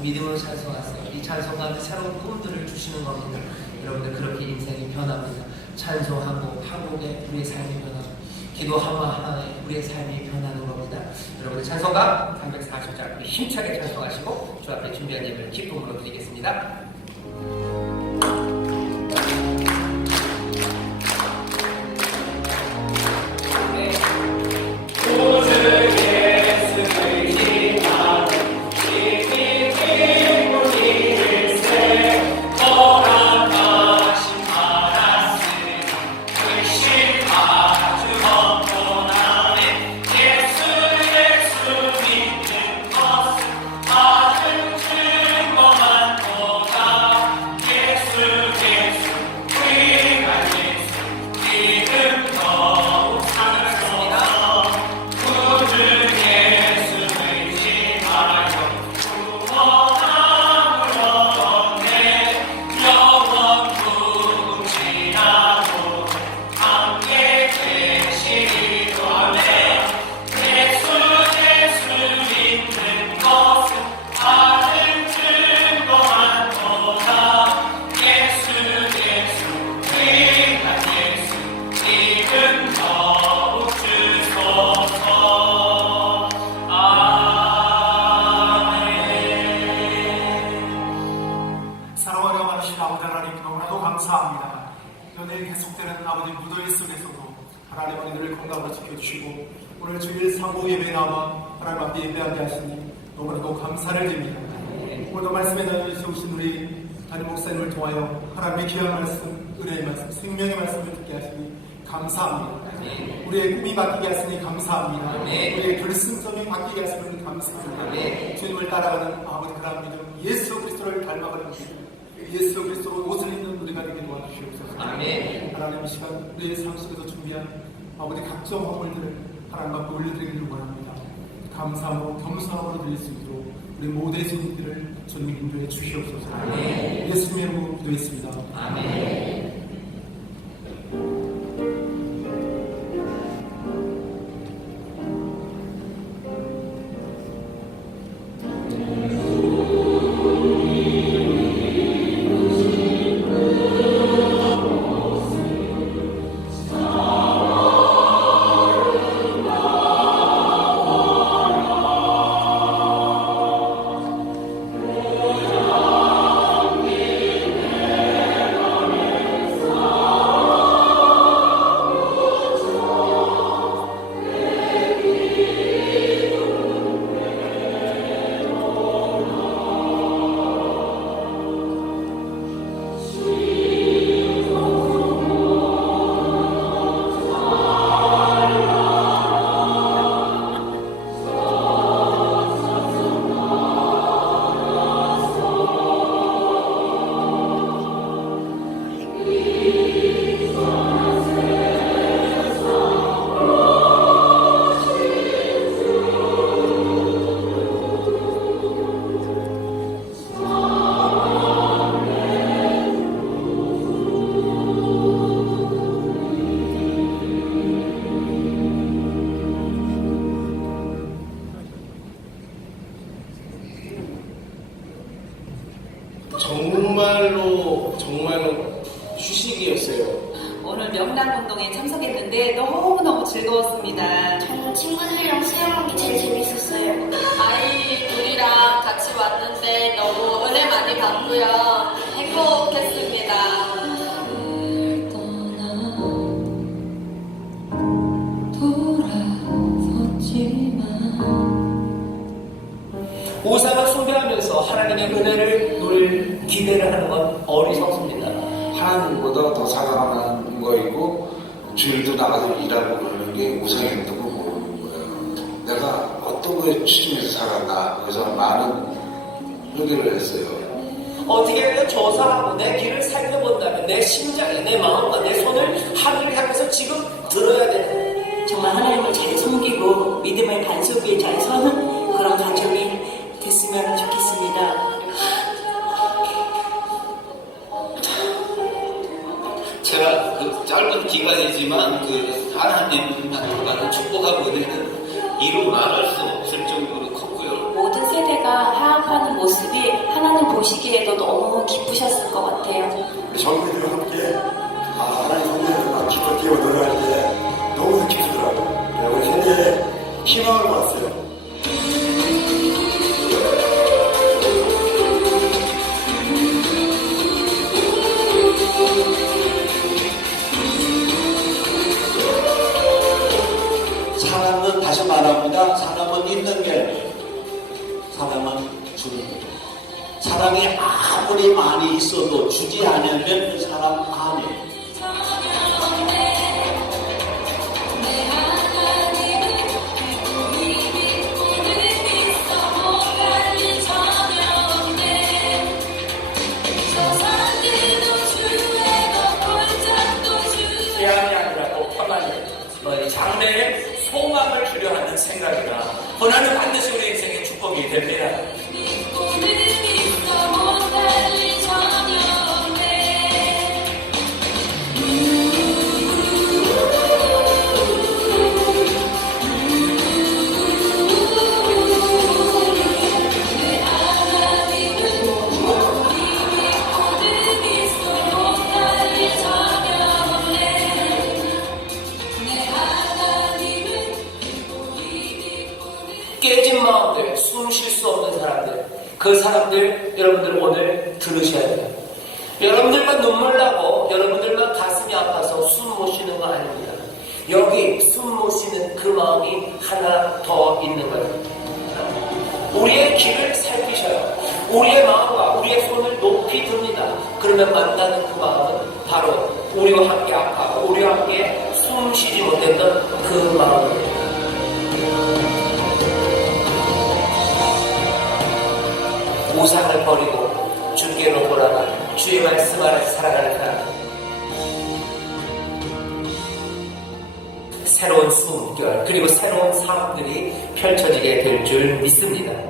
믿음으로 찬송하세요. 이 찬송 가운데 새로운 꿈들을 주시는 겁니다. 여러분들 그렇게 인생이 변합니다. 찬송하고 한국에 우리의 삶이 변하고 기도하고 하나에 우리의 삶이 변하는 겁니다. 여러분들 찬송가 340장 힘차게 찬송하시고 주 앞에 준비한 예배를 기쁨으로 드리겠습니다. 아버지 하나님 너무나도 감사합니다. 연애 계속되는 아버지 무더위 속에서도 하나님 우리들을 건강으로 지켜주시고 오늘 주일 사고 예배 나와 하나님 앞에 예배하게 하시니 너무나도 감사를 드립니다. 오늘도 말씀에 나누신 우리 담임 목사님을 통하여 하나님의 귀한 말씀, 은혜의 말씀, 생명의 말씀을 듣게 하시니 감사합니다. 우리의 꿈이 바뀌게 하시니 감사합니다. 우리의 결승점이 바뀌게 하시니 감사합니다. 주님을 따라가는 아버지 그런 믿음, 예수 그리스도를 닮아가는 믿음, 예수 그리스도 옷을 입는 우리가 되게 도와주시옵소서. 아멘. 하나님 이 시간 우리의 삶 속에서 준비한 아버지 각종 허물들을 하나님 앞에 올려드리기를 원합니다. 감사하고 겸손함으로 드릴 수 있도록 우리 모두의 손님들을 주님 인도해 주시옵소서. 아멘. 예수님의 이름으로 기도했습니다. 아멘. 은혜를 누릴 기대를 하는 건 어리석습니다. 하나님보다 더 사랑하는 거이고 주일도 나가서 일하고 그러는 게 우상행동을 모르는 거예요. 내가 어떤 거에 취중해서 살았나 그래서 많은 회개를 했어요. 어떻게든 저 사람은 내 길을 살펴본다면 내 심장에 내 마음과 내 손을 하늘을 향해서 지금 들어야 되는 정말 하나님을 잘 섬기고 믿음의 반석 위에 잘 서는 그런 가정이 됐으면 좋겠습니다. 기간이지만 그 하나님한테 받은 축복하고 은혜는 이루 말할 수 없을 정도로 컸고요. 모든 세대가 화합하는 모습이 하나님 보시기에도 너무 기쁘셨을 것 같아요. 정부들과 함께 아, 하나님 성도들과 기껏 뛰어 노래할 때 너무 기쁘더라고요. 우리 세대에 희망을 봤어요. 말합니다. 사랑은 있는 게. 사랑은 주는. 사랑이 아무리 많이 있어도 주지 않으면 그 사람 아니에요. 소망을 주려 하는 생각이라 고난은 반드시 우리 인생의 축복이 됩니다. 숨 쉴 수 없는 사람들, 그 사람들 여러분들 오늘 들으셔야 돼요. 여러분들만 눈물 나고 여러분들만 가슴이 아파서 숨 못 쉬는 거 아닙니다. 여기 숨 못 쉬는 그 마음이 하나 더 있는 거예요. 우리의 길을 살피셔요. 우리의 마음과 우리의 손을 높이 듭니다. 그러면 만나는 그 마음은 바로 우리와 함께 아파하고 우리와 함께 숨 쉬지 못했던 그 마음입니다. 우상을 버리고 주께로 돌아가 주의 말씀 아래 살아가는 사람 새로운 숨결 그리고 새로운 삶들이 펼쳐지게 될 줄 믿습니다.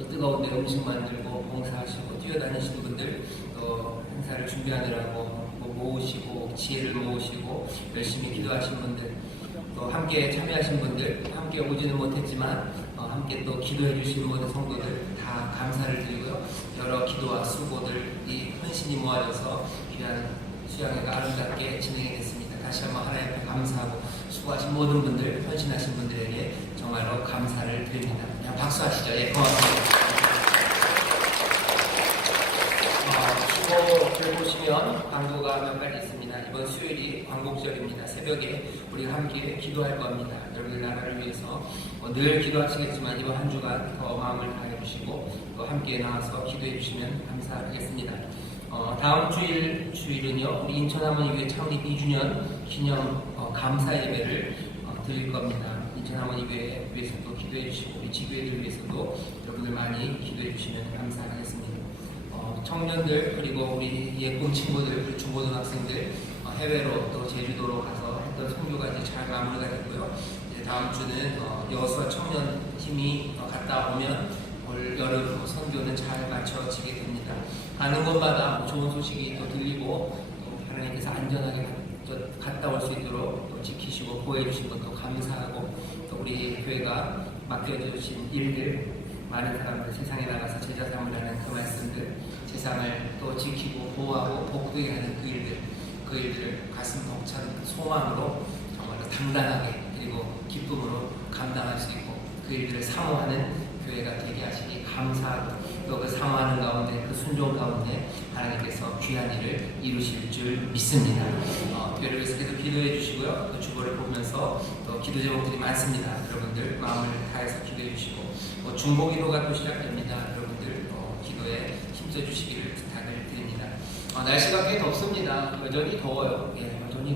또 뜨거운 데 음식 만들고 봉사하시고 뛰어다니시는 분들 또 행사를 준비하느라고 뭐 모으시고 지혜를 모으시고 열심히 기도하신 분들 또 함께 참여하신 분들 함께 오지는 못했지만 어, 함께 또 기도해 주신 모든 성도들 다 감사를 드리고요. 여러 기도와 수고들이 헌신이 모아져서 귀한 수양회가 아름답게 진행이 됐습니다. 다시 한번 하나님 앞에 감사하고 수고하신 모든 분들, 헌신하신 분들에게 정말로 감사를 드립니다. 그냥 박수하시죠. 예, 고맙습니다. 어, 주보를 보시면 광고가 몇 가지 있습니다. 이번 수요일이 광복절입니다. 새벽에 우리가 함께 기도할 겁니다. 여러분의 나라를 위해서 어, 늘 기도하시겠지만 이번 한 주간 더 마음을 다해 주시고 또 함께 나와서 기도해 주시면 감사하겠습니다. 어, 다음 주일 주일은요 우리 인천하모니교회 창립 2주년 기념 어, 감사 예배를. 인천하모니 교회 위해서도 기도해 주시고 우리 지교회들 위해서도 여러분들 많이 기도해 주시면 감사하겠습니다. 어, 청년들 그리고 우리 예쁜 친구들 우리 중고등학생들 어, 해외로 또 제주도로 가서 했던 선교가 이제 잘 마무리가 됐고요. 이제 다음 주는 어, 여수와 청년 팀이 어, 갔다 오면 올 여름 선교는 잘 마쳐지게 됩니다. 가는 곳마다 뭐 좋은 소식이 또 들리고 또 하나님께서 안전하게 갔다 올 수 있도록 또 지키시고 보호해 주신 것도 감사하고 또 우리 교회가 맡겨주신 일들 많은 사람들 세상에 나가서 제자 삼으라는 그 말씀들 세상을 또 지키고 보호하고 복되게 하는 그 일들 그 일들 가슴 벅찬 소망으로 정말로 당당하게 그리고 기쁨으로 감당할 수 있고 그 일들을 사모하는 교회가 되게 하시니 감사하고 또그 사모하는 가운데 그 순종 가운데 하나님께서 귀한 일을 이루실 줄 믿습니다. 어, 위해서 계속 기도해 주시고요. 또 주보를 보면서 또 기도 제목들이 많습니다. 여러분들 마음을 다해서 기도해 주시고 뭐 중보 기도가 또 시작됩니다. 여러분들 어, 기도에 힘써 주시기를 부탁을 드립니다. 어, 날씨가 꽤 덥습니다. 여전히 더워요. 예, 여전히